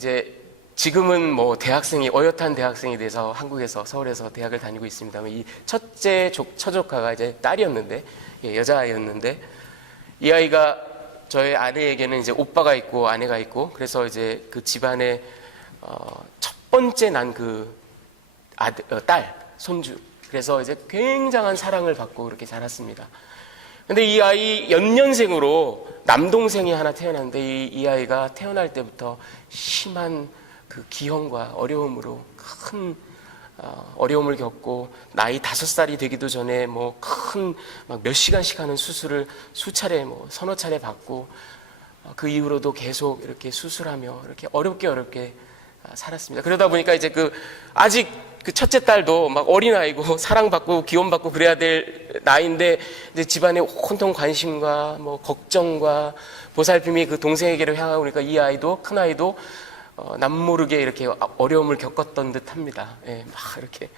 이제 지금은 뭐 대학생이 어엿한 대학생이 돼서 한국에서 서울에서 대학을 다니고 있습니다만 이 첫째 처조카가 이제 딸이었는데 여자아이였는데 이 아이가 저의 아내에게는 이제 오빠가 있고 아내가 있고 그래서 이제 그 집안에 첫 번째 난 그 딸 손주 그래서 이제 굉장한 사랑을 받고 그렇게 자랐습니다. 근데 이 아이 연년생으로 남동생이 하나 태어났는데 이 아이가 태어날 때부터 심한 그 기형과 어려움으로 큰 어려움을 겪고 나이 5살이 되기도 전에 뭐 큰 막 몇 시간씩 하는 수술을 수차례 뭐 서너 차례 받고 그 이후로도 계속 이렇게 수술하며 이렇게 어렵게 살았습니다. 그러다 보니까 이제 아직 그 첫째 딸도 막 어린아이고 사랑받고 기원받고 그래야 될 나이인데 이제 집안에 온통 관심과 뭐 걱정과 보살핌이 그 동생에게로 향하고 그러니까 이 아이도 큰 아이도 남모르게 이렇게 어려움을 겪었던 듯 합니다. 예, 막 이렇게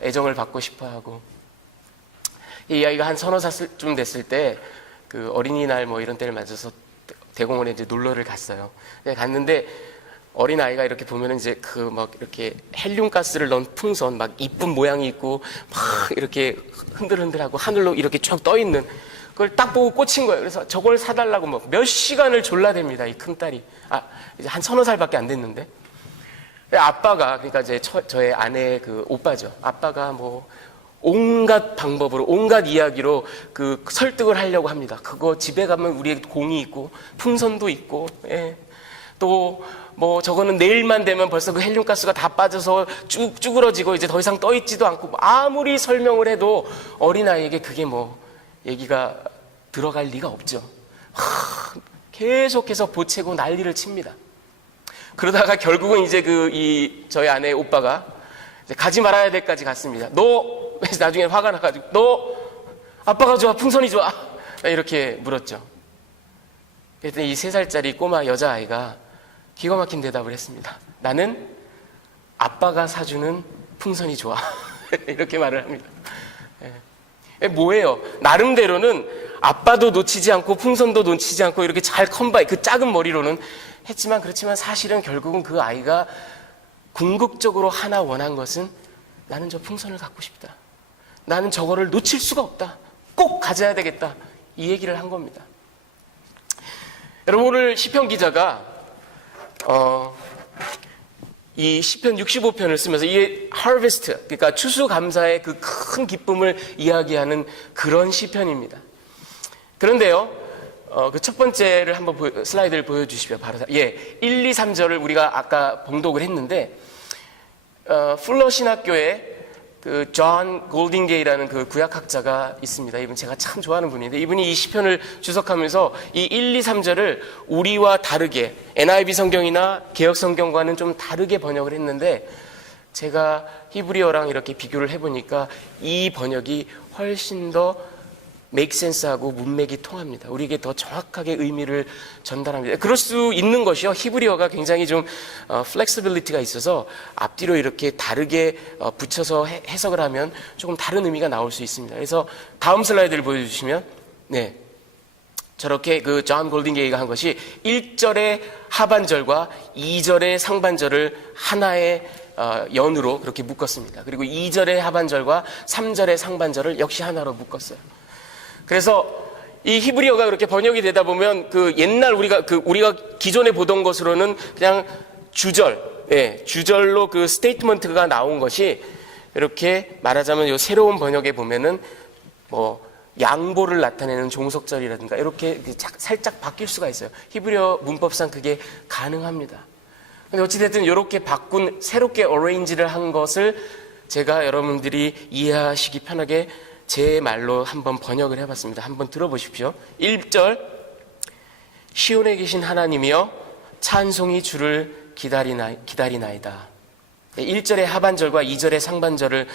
애정을 받고 싶어 하고. 이 아이가 한 서너 살쯤 됐을 때 그 어린이날 뭐 이런 때를 맞아서 대공원에 이제 놀러를 갔어요. 갔는데 어린아이가 이렇게 보면은 이제 막 이렇게 헬륨 가스를 넣은 풍선 막 이쁜 모양이 있고 막 이렇게 흔들흔들하고 하늘로 이렇게 쭉 떠 있는 그걸 딱 보고 꽂힌 거예요. 그래서 저걸 사달라고 뭐 몇 시간을 졸라댑니다. 이 큰딸이. 이제 한 서너 살밖에 안 됐는데. 아빠가, 그러니까 이제 저의 아내의 그 오빠죠. 아빠가 뭐 온갖 방법으로, 온갖 이야기로 그 설득을 하려고 합니다. 그거 집에 가면 우리의 공이 있고, 풍선도 있고, 예. 또, 뭐 저거는 내일만 되면 벌써 그 헬륨가스가 다 빠져서 쭈그러지고 이제 더 이상 떠있지도 않고, 아무리 설명을 해도 어린아이에게 그게 뭐, 얘기가 들어갈 리가 없죠. 계속해서 보채고 난리를 칩니다. 그러다가 결국은 이제 저희 아내의 오빠가 이제 가지 말아야 될까지 갔습니다. 나중에 화가 나가지고, 아빠가 좋아, 풍선이 좋아? 이렇게 물었죠. 그랬더니 이 3살짜리 꼬마 여자아이가 기가 막힌 대답을 했습니다. 나는 아빠가 사주는 풍선이 좋아. 이렇게 말을 합니다. 뭐예요? 나름대로는 아빠도 놓치지 않고 풍선도 놓치지 않고 이렇게 잘 컴바인 그 작은 머리로는 했지만 그렇지만 사실은 결국은 그 아이가 궁극적으로 하나 원한 것은 나는 저 풍선을 갖고 싶다. 나는 저거를 놓칠 수가 없다. 꼭 가져야 되겠다. 이 얘기를 한 겁니다. 여러분 오늘 시편 기자가 이 시편 65편을 쓰면서 이 하베스트, 그러니까 추수감사의 그 큰 기쁨을 이야기하는 그런 시편입니다. 그런데요, 그 첫 번째를 한번 슬라이드를 보여주시면 바로 1, 2, 3절을 우리가 아까 봉독을 했는데 풀러 신학교에 그 존 골딩게이라는 그 구약학자가 있습니다. 이분 제가 참 좋아하는 분인데 이분이 이 시편을 주석하면서 이 1, 2, 3절을 우리와 다르게 NIV 성경이나 개역 성경과는 좀 다르게 번역을 했는데 제가 히브리어랑 이렇게 비교를 해보니까 이 번역이 훨씬 더 make sense하고 문맥이 통합니다. 우리에게 더 정확하게 의미를 전달합니다. 그럴 수 있는 것이요. 히브리어가 굉장히 좀 flexibility가 있어서 앞뒤로 이렇게 다르게 붙여서 해석을 하면 조금 다른 의미가 나올 수 있습니다. 그래서 다음 슬라이드를 보여주시면 저렇게 그 존 골딩게이가 한 것이 1절의 하반절과 2절의 상반절을 하나의 연으로 그렇게 묶었습니다. 그리고 2절의 하반절과 3절의 상반절을 역시 하나로 묶었어요. 그래서 이 히브리어가 그렇게 번역이 되다 보면 그 옛날 우리가 기존에 보던 것으로는 그냥 주절로 그 스테이트먼트가 나온 것이 이렇게 말하자면 요 새로운 번역에 보면은 뭐 양보를 나타내는 종속절이라든가 이렇게 살짝 바뀔 수가 있어요. 히브리어 문법상 그게 가능합니다. 근데 어찌됐든 이렇게 새롭게 어레인지를 한 것을 제가 여러분들이 이해하시기 편하게 제 말로 한번 번역을 해봤습니다. 한번 들어보십시오. 1절 시온에 계신 하나님이여 찬송이 주를 기다리나이다. 1절의 하반절과 2절의 상반절을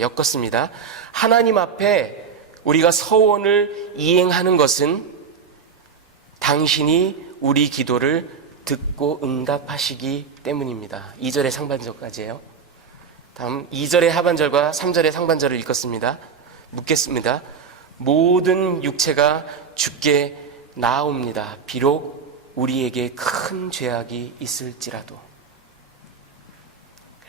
엮었습니다. 하나님 앞에 우리가 서원을 이행하는 것은 당신이 우리 기도를 듣고 응답하시기 때문입니다. 2절의 상반절까지예요. 다음 2절의 하반절과 3절의 상반절을 읽겠습니다. 묻겠습니다. 모든 육체가 주께 나아옵니다. 비록 우리에게 큰 죄악이 있을지라도.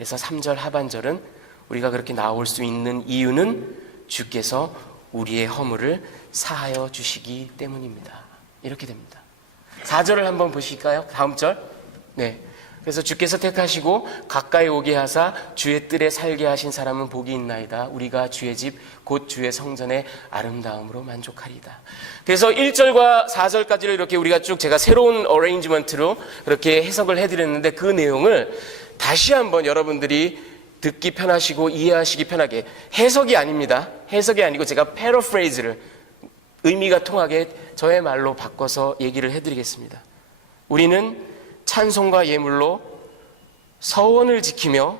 그래서 3절 하반절은 우리가 그렇게 나올 수 있는 이유는 주께서 우리의 허물을 사하여 주시기 때문입니다. 이렇게 됩니다. 4절을 한번 보실까요? 다음 절. 네. 그래서 주께서 택하시고 가까이 오게 하사 주의 뜰에 살게 하신 사람은 복이 있나이다. 우리가 주의 집 곧 주의 성전의 아름다움으로 만족하리다. 그래서 1절과 4절까지를 이렇게 우리가 쭉 제가 새로운 어레인지먼트로 그렇게 해석을 해드렸는데 그 내용을 다시 한번 여러분들이 듣기 편하시고 이해하시기 편하게, 해석이 아닙니다. 해석이 아니고 제가 패러프레이즈를 의미가 통하게 저의 말로 바꿔서 얘기를 해드리겠습니다. 우리는 찬송과 예물로 서원을 지키며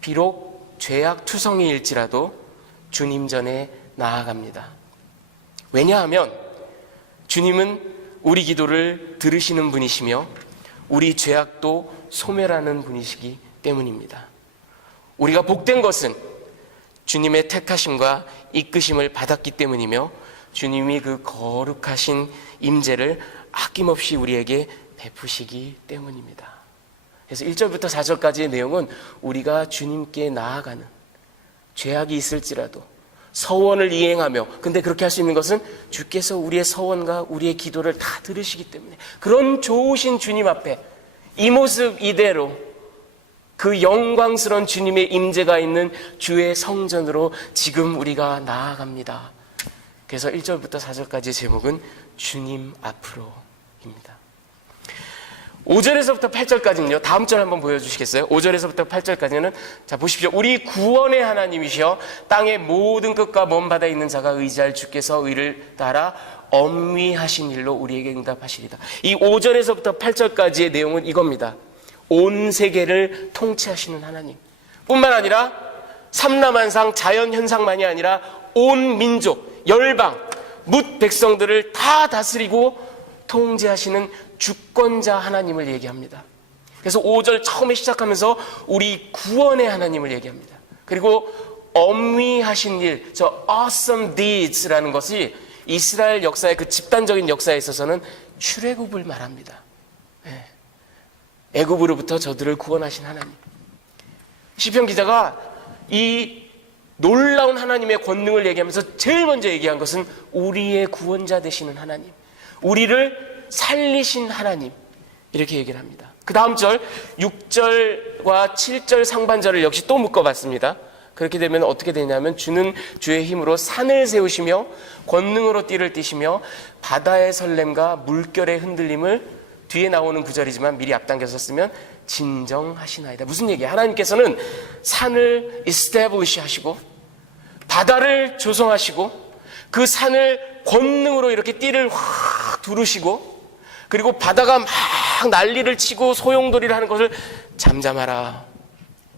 비록 죄악투성이일지라도 주님 전에 나아갑니다. 왜냐하면 주님은 우리 기도를 들으시는 분이시며 우리 죄악도 소멸하는 분이시기 때문입니다. 우리가 복된 것은 주님의 택하심과 이끄심을 받았기 때문이며 주님이 그 거룩하신 임재를 아낌없이 우리에게 베푸시기 때문입니다. 그래서 1절부터 4절까지의 내용은 우리가 주님께 나아가는, 죄악이 있을지라도 서원을 이행하며, 근데 그렇게 할 수 있는 것은 주께서 우리의 서원과 우리의 기도를 다 들으시기 때문에, 그런 좋으신 주님 앞에 이 모습 이대로 그 영광스러운 주님의 임재가 있는 주의 성전으로 지금 우리가 나아갑니다. 그래서 1절부터 4절까지의 제목은 주님 앞으로입니다. 5절에서부터 8절까지는요, 다음 절 한번 보여주시겠어요? 5절에서부터 8절까지는, 자, 보십시오. 우리 구원의 하나님이시여 땅의 모든 끝과 먼 바다에 있는 자가 의지할 주께서 의를 따라 엄위하신 일로 우리에게 응답하시리다. 이 5절에서부터 8절까지의 내용은 이겁니다. 온 세계를 통치하시는 하나님 뿐만 아니라 삼라만상 자연현상만이 아니라 온 민족, 열방, 뭇 백성들을 다 다스리고 통제하시는 주권자 하나님을 얘기합니다. 그래서 5절 처음에 시작하면서 우리 구원의 하나님을 얘기합니다. 그리고 엄위하신 일, 저 awesome deeds라는 것이 이스라엘 역사의 그 집단적인 역사에 있어서는 출애굽을 말합니다. 네. 애굽으로부터 저들을 구원하신 하나님. 시편 기자가 이 놀라운 하나님의 권능을 얘기하면서 제일 먼저 얘기한 것은 우리의 구원자 되시는 하나님, 우리를 살리신 하나님, 이렇게 얘기를 합니다. 그 다음 절 6절과 7절 상반절을 역시 또 묶어봤습니다. 그렇게 되면 어떻게 되냐면 주는 주의 힘으로 산을 세우시며 권능으로 띠를 띠시며 바다의 설렘과 물결의 흔들림을, 뒤에 나오는 구절이지만 미리 앞당겨서 쓰면 진정하시나이다. 무슨 얘기야? 하나님께서는 산을 establish 하시고 바다를 조성하시고 그 산을 권능으로 이렇게 띠를 확 두르시고, 그리고 바다가 막 난리를 치고 소용돌이를 하는 것을 잠잠하라.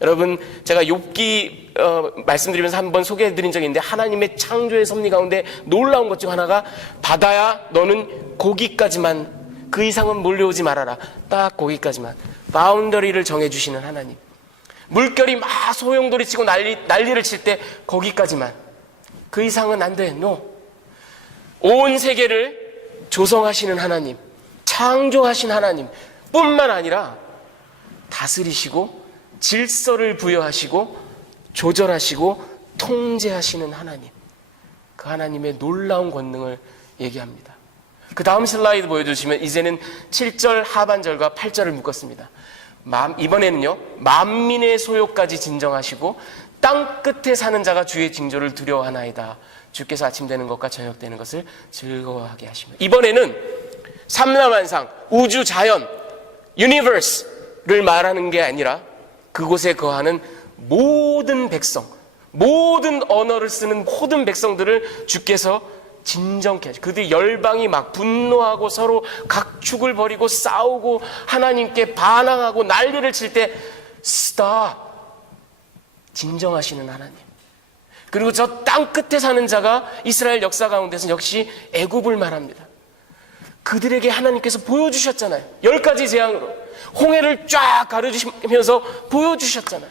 여러분, 제가 욥기 말씀드리면서 한번 소개해드린 적이 있는데, 하나님의 창조의 섭리 가운데 놀라운 것 중 하나가 바다야 너는 거기까지만, 그 이상은 몰려오지 말아라. 딱 거기까지만 바운더리를 정해주시는 하나님. 물결이 막 소용돌이 치고 난리를 칠 때 거기까지만, 그 이상은 안 돼. No. 온 세계를 조성하시는 하나님, 창조하신 하나님 뿐만 아니라 다스리시고 질서를 부여하시고 조절하시고 통제하시는 하나님, 그 하나님의 놀라운 권능을 얘기합니다. 그 다음 슬라이드 보여주시면 이제는 7절 하반절과 8절을 묶었습니다. 이번에는요, 만민의 소욕까지 진정하시고 땅 끝에 사는 자가 주의 징조를 두려워하나이다. 주께서 아침 되는 것과 저녁 되는 것을 즐거워하게 하시며, 이번에는 삼라만상, 우주, 자연, 유니버스를 말하는 게 아니라 그곳에 거하는 모든 백성, 모든 언어를 쓰는 모든 백성들을 주께서 진정케 하시고, 그들이 열방이 막 분노하고 서로 각축을 벌이고 싸우고 하나님께 반항하고 난리를 칠 때 스탑, 진정하시는 하나님. 그리고 저 땅 끝에 사는 자가 이스라엘 역사 가운데서 역시 애굽을 말합니다. 그들에게 하나님께서 보여주셨잖아요. 10가지 재앙으로 홍해를 쫙 가르주시면서 보여주셨잖아요.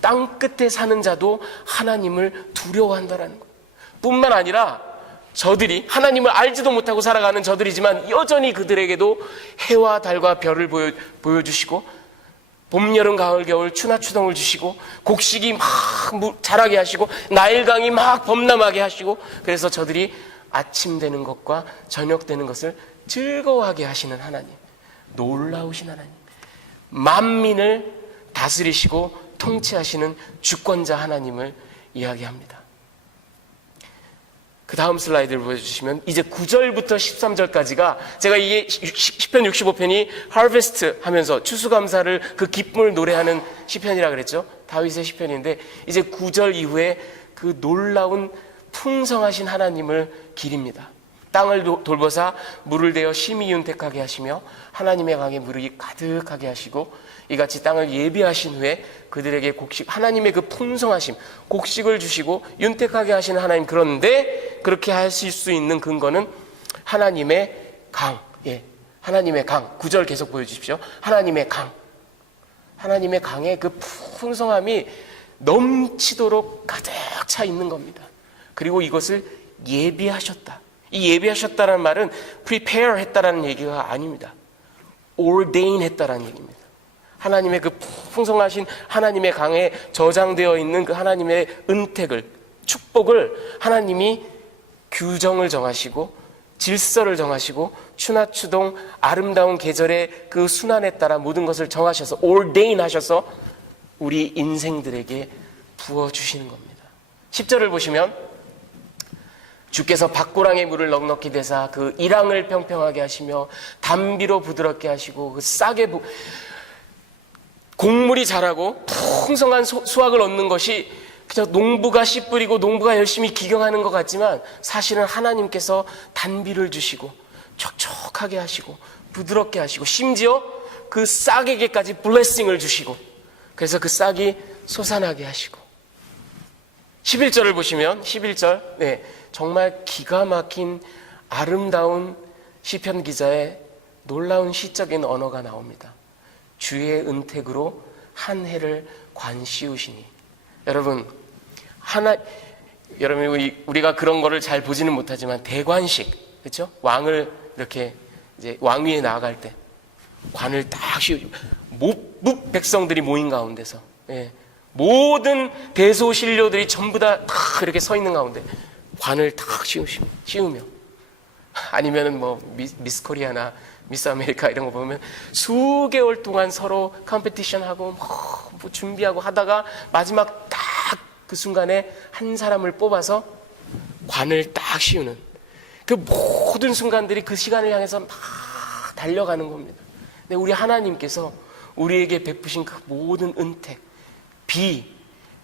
땅 끝에 사는 자도 하나님을 두려워한다라는 것 뿐만 아니라, 저들이 하나님을 알지도 못하고 살아가는 저들이지만 여전히 그들에게도 해와 달과 별을 보여주시고 봄, 여름, 가을, 겨울 추나 추동을 주시고 곡식이 막 자라게 하시고 나일강이 막 범람하게 하시고 그래서 저들이 아침 되는 것과 저녁 되는 것을 즐거워하게 하시는 하나님, 놀라우신 하나님, 만민을 다스리시고 통치하시는 주권자 하나님을 이야기합니다. 그 다음 슬라이드를 보여주시면 이제 9절부터 13절까지가 제가 이게 시편 65편이 하베스트 하면서 추수감사를 그 기쁨을 노래하는 시편이라 그랬죠. 다윗의 시편인데 이제 9절 이후에 그 놀라운 풍성하신 하나님을 기립니다. 땅을 돌보사 물을 대어 심히 윤택하게 하시며 하나님의 강에 물이 가득하게 하시고 이같이 땅을 예비하신 후에 그들에게 곡식, 하나님의 그 풍성하심, 곡식을 주시고 윤택하게 하시는 하나님. 그런데 그렇게 하실 수 있는 근거는 하나님의 강, 하나님의 강. 9절 계속 보여주십시오. 하나님의 강, 하나님의 강의 그 풍성함이 넘치도록 가득 차 있는 겁니다. 그리고 이것을 예비하셨다. 이 예비하셨다는 말은 prepare 했다라는 얘기가 아닙니다. ordain 했다라는 얘기입니다. 하나님의 그 풍성하신 하나님의 강에 저장되어 있는 그 하나님의 은택을, 축복을 하나님이 규정을 정하시고 질서를 정하시고 추나 추동 아름다운 계절의 그 순환에 따라 모든 것을 정하셔서 ordain 하셔서 우리 인생들에게 부어주시는 겁니다. 10절을 보시면 주께서 밭고랑에 물을 넉넉히 대사 그 일항을 평평하게 하시며 담비로 부드럽게 하시고 그 싹에 곡물이 자라고 풍성한 수확을 얻는 것이 그냥 농부가 씨 뿌리고 농부가 열심히 기경하는 것 같지만 사실은 하나님께서 단비를 주시고 촉촉하게 하시고 부드럽게 하시고 심지어 그 싹에게까지 블레싱을 주시고 그래서 그 싹이 솟아나게 하시고 11절을 보시면 11절 정말 기가 막힌 아름다운 시편 기자의 놀라운 시적인 언어가 나옵니다. 주의 은택으로 한 해를 관씌우시니. 여러분 우리가 그런 거를 잘 보지는 못하지만 대관식, 그렇죠? 왕을 이렇게 이제 왕위에 나아갈 때 관을 딱 씌우고 묵 백성들이 모인 가운데서 모든 대소신료들이 전부 다 이렇게 서 있는 가운데 관을 딱 씌우며 아니면은 뭐 미스 코리아나 미스 아메리카 이런 거 보면 수개월 동안 서로 컴피티션하고 뭐 준비하고 하다가 마지막 딱 그 순간에 한 사람을 뽑아서 관을 딱 씌우는 그 모든 순간들이 그 시간을 향해서 막 달려가는 겁니다. 근데 우리 하나님께서 우리에게 베푸신 그 모든 은택, 비,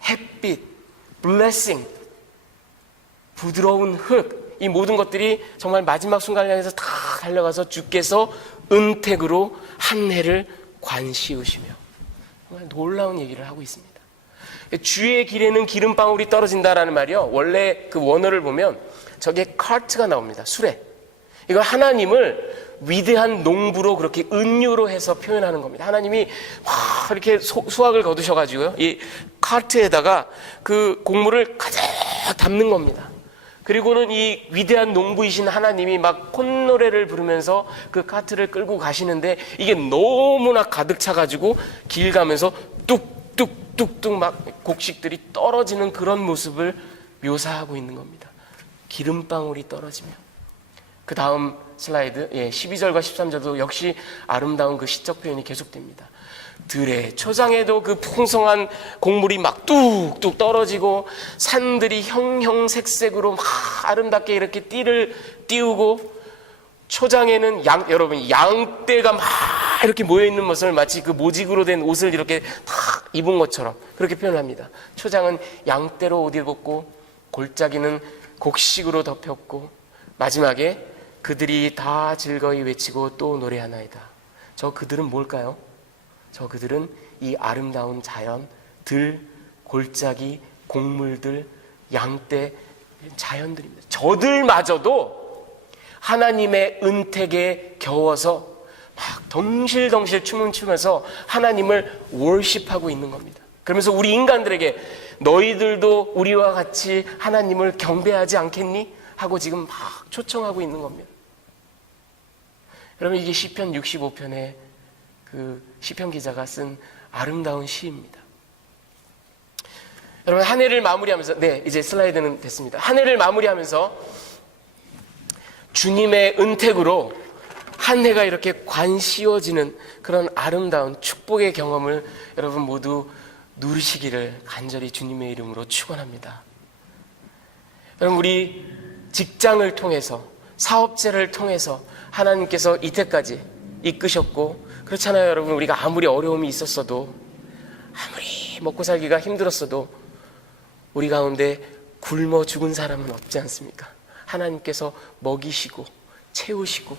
햇빛, 블레싱, 부드러운 흙, 이 모든 것들이 정말 마지막 순간을 향해서 다 달려가서 주께서 은택으로 한 해를 관씌우시며 정말 놀라운 얘기를 하고 있습니다. 주의 길에는 기름방울이 떨어진다라는 말이요, 원래 그 원어를 보면 저게 카트가 나옵니다. 수레. 이거 하나님을 위대한 농부로 그렇게 은유로 해서 표현하는 겁니다. 하나님이 이렇게 수확을 거두셔가지고요, 이 카트에다가 그 곡물을 가득 담는 겁니다. 그리고는 이 위대한 농부이신 하나님이 막 콧노래를 부르면서 그 카트를 끌고 가시는데 이게 너무나 가득 차가지고 길 가면서 뚝뚝뚝뚝 막 곡식들이 떨어지는 그런 모습을 묘사하고 있는 겁니다. 기름방울이 떨어지며. 그 다음 슬라이드 12절과 13절도 역시 아름다운 그 시적 표현이 계속됩니다. 들에 초장에도 그 풍성한 곡물이 막 뚝뚝 떨어지고 산들이 형형색색으로 막 아름답게 이렇게 띠를 띄우고 초장에는 여러분 양떼가 막 이렇게 모여있는 모습을 마치 그 모직으로 된 옷을 이렇게 다 입은 것처럼 그렇게 표현합니다. 초장은 양떼로 옷 입었고 골짜기는 곡식으로 덮였고 마지막에 그들이 다 즐거이 외치고 또 노래하나이다. 저 그들은 뭘까요? 저 그들은 이 아름다운 자연, 들, 골짜기, 곡물들, 양떼, 자연들입니다. 저들마저도 하나님의 은택에 겨워서 막 덩실덩실 춤을 추면서 하나님을 월십하고 있는 겁니다. 그러면서 우리 인간들에게 너희들도 우리와 같이 하나님을 경배하지 않겠니? 하고 지금 막 초청하고 있는 겁니다. 여러분, 이게 시편 65편에 그 시편 기자가 쓴 아름다운 시입니다. 여러분, 한 해를 마무리하면서, 이제 슬라이드는 됐습니다. 한 해를 마무리하면서 주님의 은택으로 한 해가 이렇게 관씌워지는 그런 아름다운 축복의 경험을 여러분 모두 누리시기를 간절히 주님의 이름으로 축원합니다. 여러분, 우리 직장을 통해서, 사업체를 통해서 하나님께서 이때까지 이끄셨고, 그렇잖아요. 여러분, 우리가 아무리 어려움이 있었어도, 아무리 먹고 살기가 힘들었어도 우리 가운데 굶어 죽은 사람은 없지 않습니까? 하나님께서 먹이시고 채우시고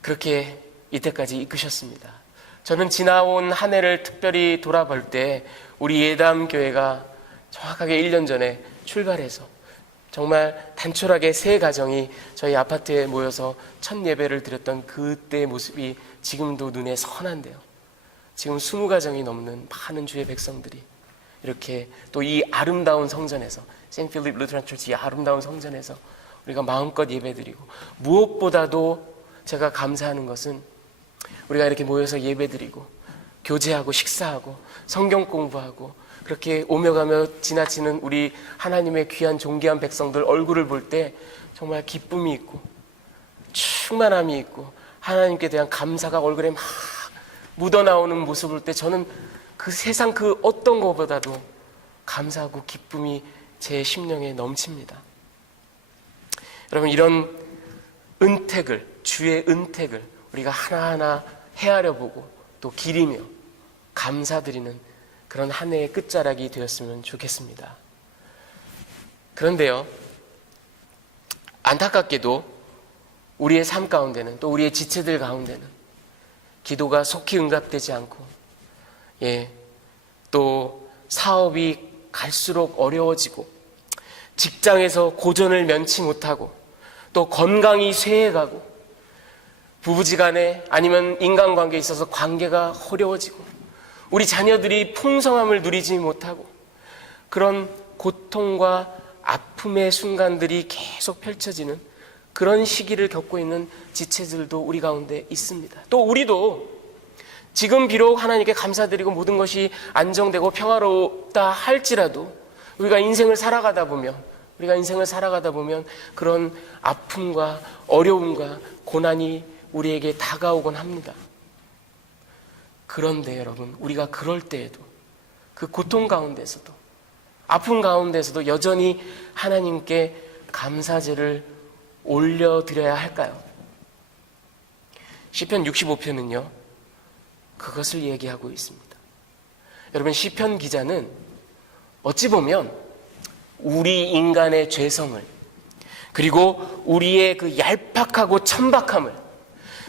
그렇게 이때까지 이끄셨습니다. 저는 지나온 한 해를 특별히 돌아볼 때 우리 예담교회가 정확하게 1년 전에 출발해서 정말 단촐하게 세 가정이 저희 아파트에 모여서 첫 예배를 드렸던 그때의 모습이 지금도 눈에 선한데요. 지금 20가정이 넘는 많은 주의 백성들이 이렇게 또 이 아름다운 성전에서, 세인트 필립 루테란 처치 이 아름다운 성전에서 우리가 마음껏 예배드리고, 무엇보다도 제가 감사하는 것은 우리가 이렇게 모여서 예배드리고 교제하고 식사하고 성경 공부하고 그렇게 오며 가며 지나치는 우리 하나님의 귀한 존귀한 백성들 얼굴을 볼 때 정말 기쁨이 있고 충만함이 있고 하나님께 대한 감사가 얼굴에 막 묻어나오는 모습을 볼 때 저는 그 세상 그 어떤 것보다도 감사하고 기쁨이 제 심령에 넘칩니다. 여러분, 이런 은택을, 주의 은택을 우리가 하나하나 헤아려 보고 또 기리며 감사드리는 그런 한 해의 끝자락이 되었으면 좋겠습니다. 그런데요, 안타깝게도 우리의 삶 가운데는, 또 우리의 지체들 가운데는 기도가 속히 응답되지 않고, 또 사업이 갈수록 어려워지고, 직장에서 고전을 면치 못하고, 또 건강이 쇠해가고, 부부지간에 아니면 인간관계에 있어서 관계가 어려워지고, 우리 자녀들이 풍성함을 누리지 못하고, 그런 고통과 아픔의 순간들이 계속 펼쳐지는 그런 시기를 겪고 있는 지체들도 우리 가운데 있습니다. 또 우리도 지금 비록 하나님께 감사드리고 모든 것이 안정되고 평화롭다 할지라도 우리가 인생을 살아가다 보면 그런 아픔과 어려움과 고난이 우리에게 다가오곤 합니다. 그런데 여러분, 우리가 그럴 때에도, 그 고통 가운데서도, 아픔 가운데서도 여전히 하나님께 감사제를 올려드려야 할까요? 시편 65편은요 그것을 얘기하고 있습니다. 여러분, 시편 기자는 어찌 보면 우리 인간의 죄성을, 그리고 우리의 그 얄팍하고 천박함을,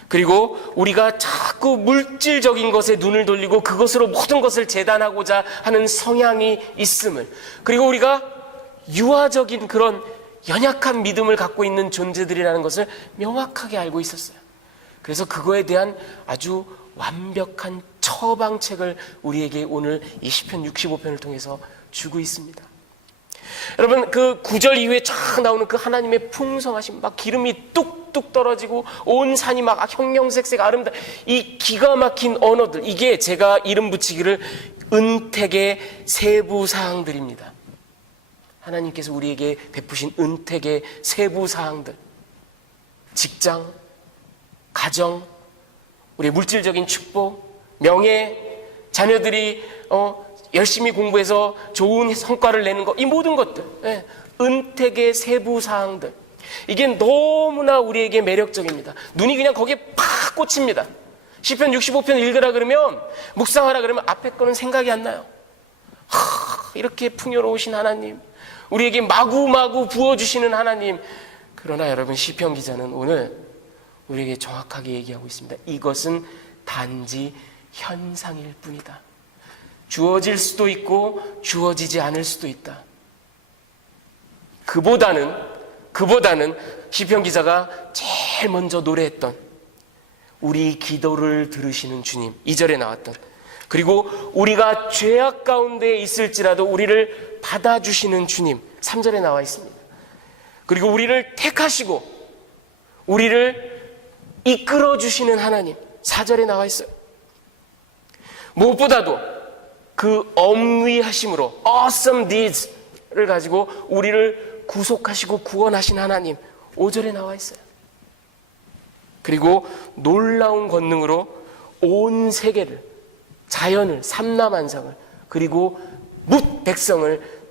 그리고 우리가 자꾸 물질적인 것에 눈을 돌리고 그것으로 모든 것을 재단하고자 하는 성향이 있음을, 그리고 우리가 유아적인 그런 연약한 믿음을 갖고 있는 존재들이라는 것을 명확하게 알고 있었어요. 그래서 그거에 대한 아주 완벽한 처방책을 우리에게 오늘 이 시편 65편을 통해서 주고 있습니다. 여러분, 그 9절 이후에 쫙 나오는 그 하나님의 풍성하심, 막 기름이 뚝뚝 떨어지고 온 산이 막 형형색색 아름다, 이 기가 막힌 언어들, 이게 제가 이름 붙이기를 은택의 세부 사항들입니다. 하나님께서 우리에게 베푸신 은택의 세부 사항들, 직장, 가정, 우리의 물질적인 축복, 명예, 자녀들이 열심히 공부해서 좋은 성과를 내는 것, 이 모든 것들, 은택의 세부 사항들, 이게 너무나 우리에게 매력적입니다. 눈이 그냥 거기에 팍 꽂힙니다. 시편 65편 읽으라 그러면, 묵상하라 그러면 앞에 거는 생각이 안 나요. 이렇게 풍요로우신 하나님, 우리에게 마구마구 부어주시는 하나님. 그러나 여러분, 시편 기자는 오늘 우리에게 정확하게 얘기하고 있습니다. 이것은 단지 현상일 뿐이다. 주어질 수도 있고 주어지지 않을 수도 있다. 그보다는 시편 기자가 제일 먼저 노래했던 우리 기도를 들으시는 주님, 2절에 나왔던, 그리고 우리가 죄악 가운데 있을지라도 우리를 받아주시는 주님, 3절에 나와 있습니다. 그리고 우리를 택하시고 우리를 이끌어주시는 하나님, 4절에 나와 있어요. 무엇보다도 그 엄위하심으로 awesome deeds를 가지고 우리를 구속하시고 구원하신 하나님, 5절에 나와 있어요. 그리고 놀라운 권능으로 온 세계를, 자연을, 삼라만상을, 그리고 뭇 백성을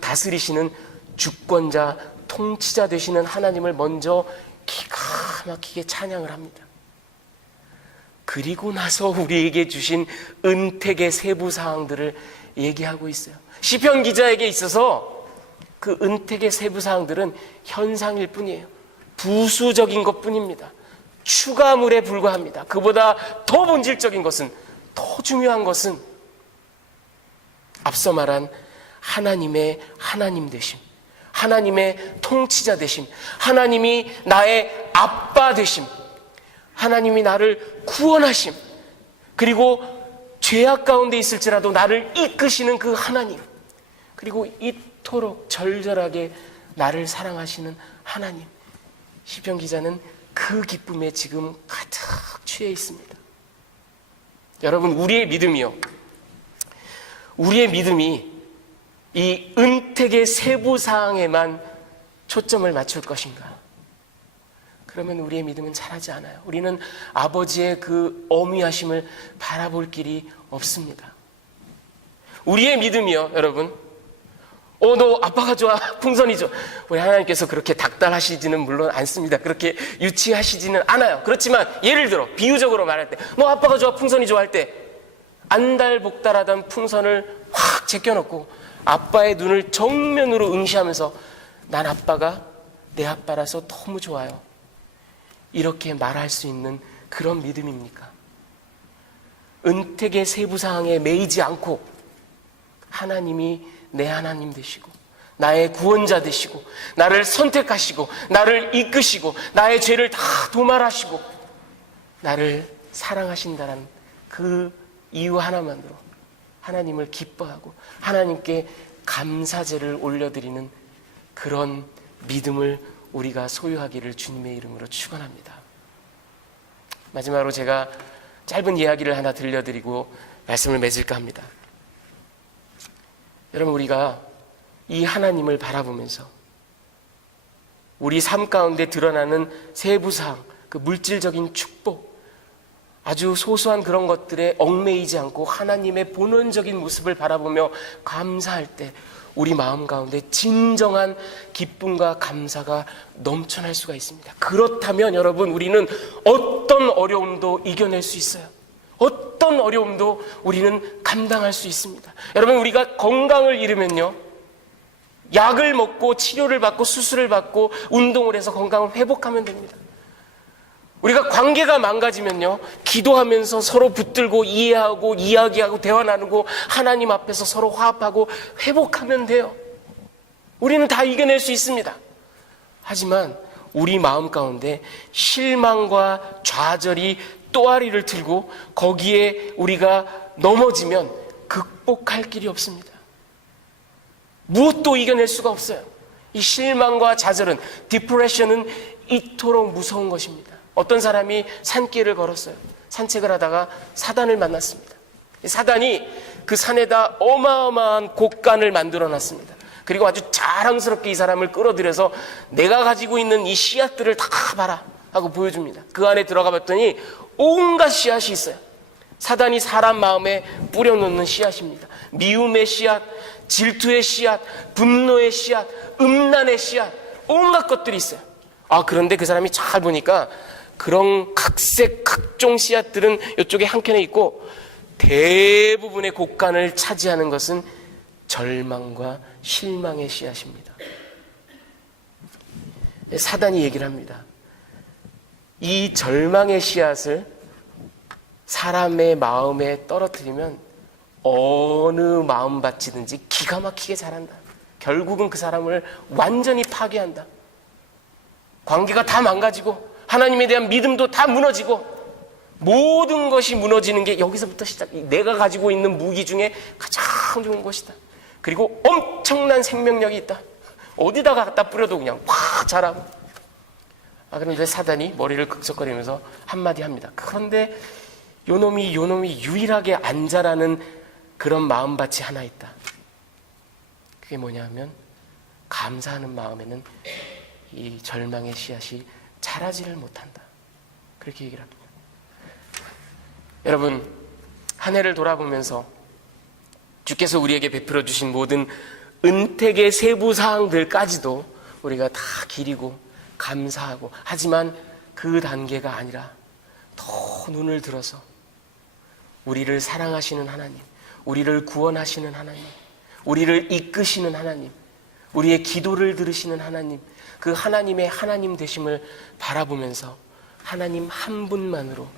다스리시는 주권자, 통치자 되시는 하나님을 먼저 기가 막히게 찬양을 합니다. 그리고 나서 우리에게 주신 은택의 세부 사항들을 얘기하고 있어요. 시편 기자에게 있어서 그 은택의 세부 사항들은 현상일 뿐이에요. 부수적인 것 뿐입니다. 추가물에 불과합니다. 그보다 더 본질적인 것은, 더 중요한 것은 앞서 말한 하나님의 하나님 되심, 하나님의 통치자 되심, 하나님이 나의 아빠 되심, 하나님이 나를 구원하심, 그리고 죄악 가운데 있을지라도 나를 이끄시는 그 하나님, 그리고 이토록 절절하게 나를 사랑하시는 하나님. 시편 기자는 그 기쁨에 지금 가득 취해 있습니다. 여러분, 우리의 믿음이요, 우리의 믿음이 이 은택의 세부 사항에만 초점을 맞출 것인가? 그러면 우리의 믿음은 자라지 않아요. 우리는 아버지의 그 어미하심을 바라볼 길이 없습니다. 우리의 믿음이요, 여러분, 너 아빠가 좋아, 풍선이 좋아. 우리 하나님께서 그렇게 닥달하시지는 물론 않습니다. 그렇게 유치하시지는 않아요. 그렇지만 예를 들어 비유적으로 말할 때, 너 아빠가 좋아, 풍선이 좋아 할 때 안달복달하던 풍선을 확 제껴놓고 아빠의 눈을 정면으로 응시하면서 난 아빠가 내 아빠라서 너무 좋아요, 이렇게 말할 수 있는 그런 믿음입니까? 은택의 세부 사항에 매이지 않고 하나님이 내 하나님 되시고 나의 구원자 되시고 나를 선택하시고 나를 이끄시고 나의 죄를 다 도말하시고 나를 사랑하신다는 그 이유 하나만으로 하나님을 기뻐하고 하나님께 감사제를 올려드리는 그런 믿음을 우리가 소유하기를 주님의 이름으로 축원합니다. 마지막으로 제가 짧은 이야기를 하나 들려드리고 말씀을 맺을까 합니다. 여러분, 우리가 이 하나님을 바라보면서 우리 삶 가운데 드러나는 세부사항, 그 물질적인 축복, 아주 소소한 그런 것들에 얽매이지 않고 하나님의 본원적인 모습을 바라보며 감사할 때 우리 마음 가운데 진정한 기쁨과 감사가 넘쳐날 수가 있습니다. 그렇다면 여러분, 우리는 어떤 어려움도 이겨낼 수 있어요. 어떤 어려움도 우리는 감당할 수 있습니다. 여러분, 우리가 건강을 잃으면요, 약을 먹고 치료를 받고 수술을 받고 운동을 해서 건강을 회복하면 됩니다. 우리가 관계가 망가지면요, 기도하면서 서로 붙들고 이해하고 이야기하고 대화 나누고 하나님 앞에서 서로 화합하고 회복하면 돼요. 우리는 다 이겨낼 수 있습니다. 하지만 우리 마음 가운데 실망과 좌절이 또아리를 틀고 거기에 우리가 넘어지면 극복할 길이 없습니다. 무엇도 이겨낼 수가 없어요. 이 실망과 좌절은, 디프레션은 이토록 무서운 것입니다. 어떤 사람이 산길을 걸었어요. 산책을 하다가 사단을 만났습니다. 사단이 그 산에다 어마어마한 곡간을 만들어 놨습니다. 그리고 아주 자랑스럽게 이 사람을 끌어들여서 내가 가지고 있는 이 씨앗들을 다 봐라 하고 보여줍니다. 그 안에 들어가 봤더니 온갖 씨앗이 있어요. 사단이 사람 마음에 뿌려놓는 씨앗입니다. 미움의 씨앗, 질투의 씨앗, 분노의 씨앗, 음란의 씨앗, 온갖 것들이 있어요. 그런데 그 사람이 잘 보니까 그런 각색 각종 씨앗들은 이쪽에 한 켠에 있고 대부분의 곡간을 차지하는 것은 절망과 실망의 씨앗입니다. 사단이 얘기를 합니다. 이 절망의 씨앗을 사람의 마음에 떨어뜨리면 어느 마음밭이든지 기가 막히게 자란다. 결국은 그 사람을 완전히 파괴한다. 관계가 다 망가지고 하나님에 대한 믿음도 다 무너지고 모든 것이 무너지는 게 여기서부터 시작. 내가 가지고 있는 무기 중에 가장 좋은 것이다. 그리고 엄청난 생명력이 있다. 어디다가 갖다 뿌려도 그냥 확 자라고. 그런데 사단이 머리를 극적거리면서 한마디 합니다. 그런데 요놈이 유일하게 안 자라는 그런 마음밭이 하나 있다. 그게 뭐냐 하면 감사하는 마음에는 이 절망의 씨앗이 자라지를 못한다. 그렇게 얘기를 합니다. 여러분, 한 해를 돌아보면서 주께서 우리에게 베풀어 주신 모든 은택의 세부 사항들까지도 우리가 다 기리고 감사하고, 하지만 그 단계가 아니라 더 눈을 들어서 우리를 사랑하시는 하나님, 우리를 구원하시는 하나님, 우리를 이끄시는 하나님, 우리의 기도를 들으시는 하나님, 그 하나님의 하나님 되심을 바라보면서 하나님 한 분만으로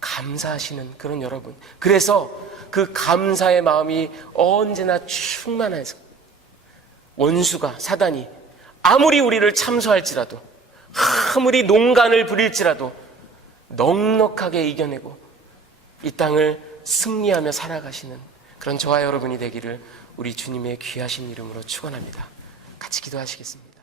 감사하시는 그런 여러분, 그래서 그 감사의 마음이 언제나 충만해서 원수가, 사단이 아무리 우리를 참소할지라도, 아무리 농간을 부릴지라도 넉넉하게 이겨내고 이 땅을 승리하며 살아가시는 그런 저와 여러분이 되기를 우리 주님의 귀하신 이름으로 축원합니다. 같이 기도하시겠습니다.